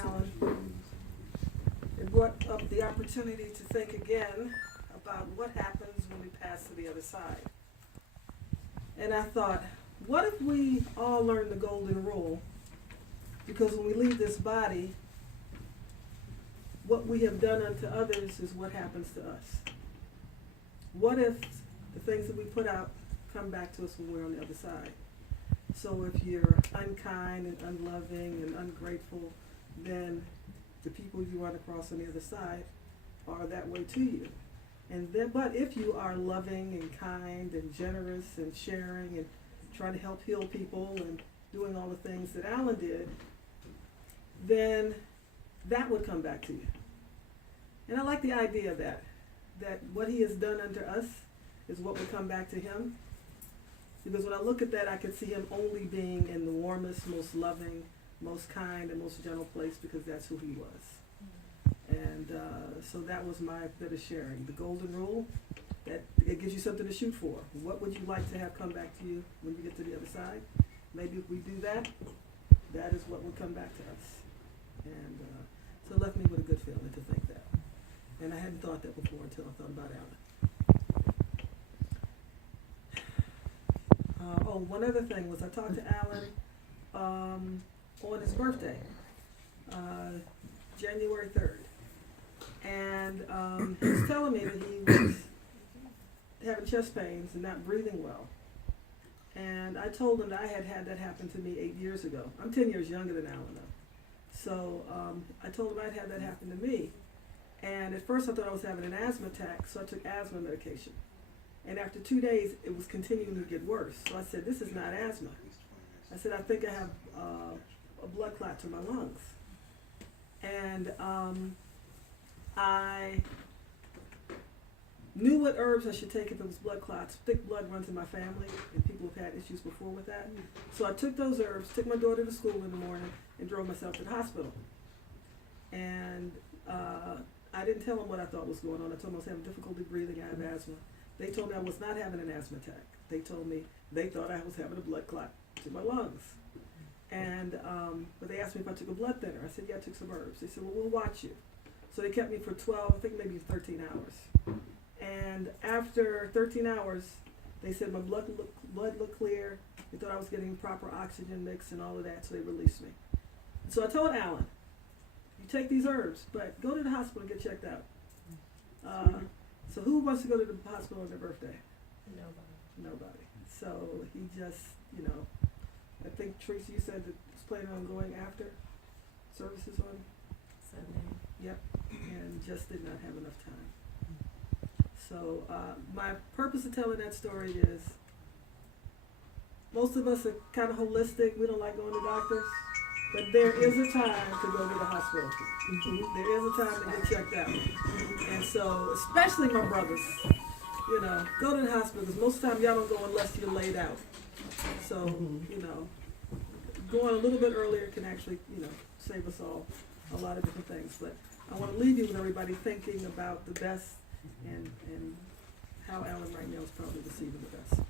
Alan. It brought up the opportunity to think again about what happens when we pass to the other side. And I thought, what if we all learned the golden rule? Because when we leave this body, what we have done unto others is what happens to us. What if the things that we put out come back to us when we're on the other side? So if you're unkind and unloving and ungrateful, then the people you run across on the other side are that way to you. And then, but if you are loving and kind and generous and sharing and trying to help heal people and doing all the things that Alan did, then that would come back to you. And I like the idea of that what he has done unto us is what would come back to him. Because when I look at that, I can see him only being in the warmest, most loving, most kind, and most gentle place, because that's who he was. And so that was my bit of sharing. The golden rule, that it gives you something to shoot for. What would you like to have come back to you when you get to the other side? Maybe if we do that, that is what will come back to us. And so it left me with a good feeling to think that. And I hadn't thought that before until I thought about Alan. One other thing was I talked to Alan on his birthday, January 3rd. And he was telling me that he was having chest pains and not breathing well. And I told him that I had had that happen to me 8 years ago. I'm 10 years younger than Alan though. So I told him I'd had that happen to me. And at first I thought I was having an asthma attack, so I took asthma medication. And after 2 days, it was continuing to get worse. So I said, this is not asthma. I said, I think I have a blood clot to my lungs. And I knew what herbs I should take if it was blood clots. Thick blood runs in my family, and people have had issues before with that. So I took those herbs, took my daughter to school in the morning, and drove myself to the hospital. And I didn't tell them what I thought was going on. I told them I was having difficulty breathing, I have asthma. They told me I was not having an asthma attack. They told me they thought I was having a blood clot to my lungs. And but they asked me if I took a blood thinner. I said, yeah, I took some herbs. They said, well, we'll watch you. So they kept me for 12, I think maybe 13 hours. And after 13 hours, they said my blood looked clear. They thought I was getting proper oxygen mix and all of that, so they released me. So I told Alan, you take these herbs, but go to the hospital and get checked out. So who wants to go to the hospital on their birthday? Nobody. So he just, I think Teresa, you said that was planning on going after services on Sunday. Yep, and just did not have enough time. So my purpose of telling that story is most of us are kind of holistic. We don't like going to doctors, but there is a time to go to the hospital. There is a time to get checked out. And so, especially my brothers, go to the hospital, because most of the time y'all don't go unless you're laid out. So, going a little bit earlier can actually, save us all a lot of different things. But I want to leave you with everybody thinking about the best and how Alan right now is probably receiving the best.